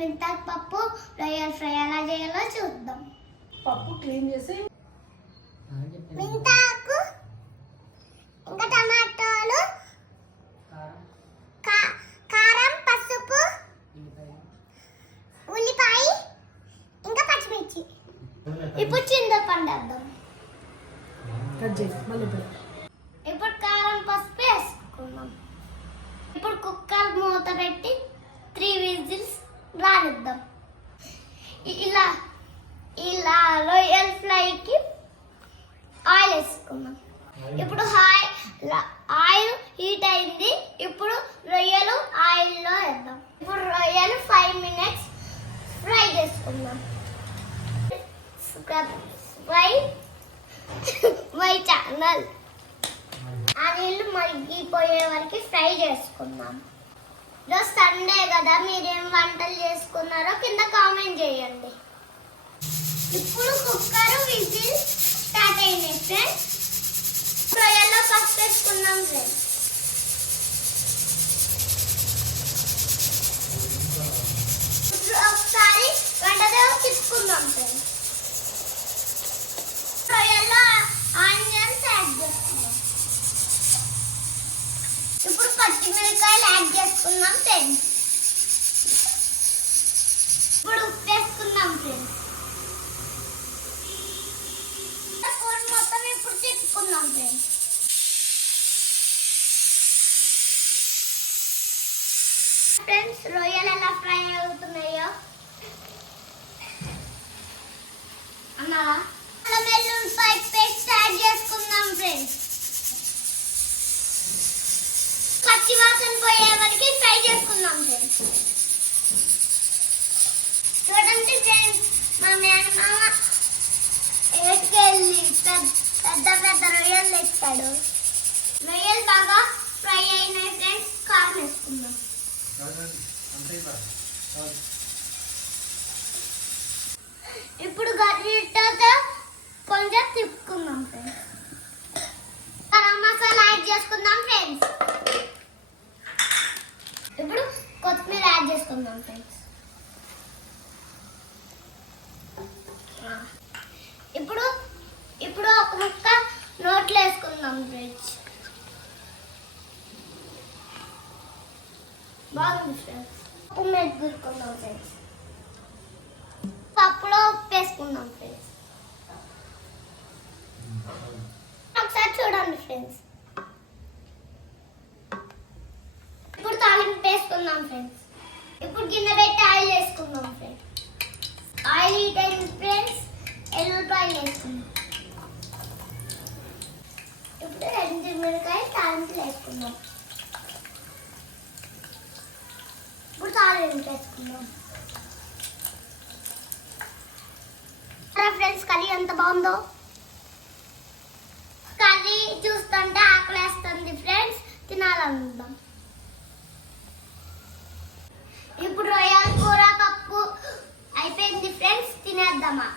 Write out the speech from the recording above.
మెంతాకు పప్పు రొయ్యల ఫ్రై ఎలా చేయాలో చూద్దాం. పప్పు క్లీన్ చేసి మెంతాకు ఇంకా టమాటాలు కారం పసుపు ఉల్లిపాయ ఇంకా పచ్చిమిర్చి. ఇప్పుడు చింతపండు వేద్దాం. ఇప్పుడు కారం పసుపు వేసుకున్నాం. ఇప్పుడు కుక్కర్ మూత పెట్టి 3 విజిల్స్ రానిద్దాం. ఇలా ఇలా రొయ్యల ఫ్రైకి ఆయిల్ వేసుకున్నాం. ఇప్పుడు ఆయిల్ హీట్ అయింది. ఇప్పుడు రొయ్యలు ఆయిల్లో వేద్దాం. ఇప్పుడు రొయ్యలు 5 మినిట్స్ ఫ్రై చేసుకుందాం. మై ఛానల్ ఆ నీళ్ళు మరిగిపోయే వరకు ఫ్రై చేసుకుందాం. ఈరోజు సండే కదా, మీరేం వంటలు చేసుకున్నారో కింద కామెంట్ చేయండి. ఇప్పుడు కుక్కర్ విజిల్ స్టార్ట్ అయింది ఫ్రెండ్స్. రొయ్యల్లో పసుపు వేసుకున్నాం ఫ్రెండ్స్. ఒకసారి వంటతో తిప్పుకుందాం ఫ్రెండ్స్. రొయ్యల్లో ఆనియన్స్ యాడ్ చేసుకుందాం. ఇప్పుడు పచ్చిమిరపకాయలు యాడ్ చేసుకుందాం ఫ్రెండ్స్. ఇప్పుడు ఉప్పు వేసుకుందాం ఫ్రెండ్స్. మొత్తం ఇప్పుడు తిప్పుకుందాం ఫ్రెండ్స్. ఫ్రెండ్స్ రొయ్యలు ఎలా ఫ్రై అవుతున్నాయో అన్నారా? వెల్లుల్లిపాయ పేస్ట్ యాడ్ చేసుకుందాం ఫ్రెండ్స్. పచ్చి వాసన పోయే వరకు ఫ్రై చేసుకుందాం ఫ్రెండ్స్. చూడండి ఫ్రెండ్స్, మా మేనమామ ఎక్కడికెళ్ళి పెద్ద పెద్ద రొయ్యలు తెచ్చాడు. రొయ్యలు బాగా ఫ్రై అయినాయి ఫ్రెండ్స్. కారం వేసుకుందాం. ఇప్పుడు గరిటెతో కొంచెం తిప్పుకుందాం ఫ్రెండ్స్. గరం మసాలా యాడ్ చేసుకుందాం ఫ్రెండ్స్. ఇప్పుడు కొత్తిమీర యాడ్ చేసుకుందాం ఫ్రెండ్స్. ఇప్పుడు ఒక ముక్క నోట్లో వేసుకుందాం ఫ్రెండ్స్. బాగుంది ఫ్రెండ్స్. ఉప్పు మెరుగుకుందాం ఫ్రెండ్స్. పప్పులో ఉప్పు వేసుకుందాం ఫ్రెండ్స్. ఒకసారి చూడండి ఫ్రెండ్స్. ఇప్పుడు తాలింపు వేసుకుందాం ఫ్రెండ్స్. ఇప్పుడు గిన్నె పెట్టి ఆయిల్ వేసుకుందాం ఫ్రెండ్స్. ఆయిల్ హీట్ అయింది ఫ్రెండ్స్. ఎల్లుల్లిపాయలు వేసుకుందాం. ఇప్పుడు 2 మిరపకాయ తాలింపులు వేసుకుందాం. ఇప్పుడు తాలింపు వేసుకుందాం. ఫ్రెండ్స్ కర్రీ ఎంత బాగుందో. కర్రీ చూస్తుంటే ఆకలేస్తుంది ఫ్రెండ్స్, తినాలనుకుందాం. ఇప్పుడు రొయ్యల కూర పప్పు అయిపోయింది ఫ్రెండ్స్, తినేద్దామా?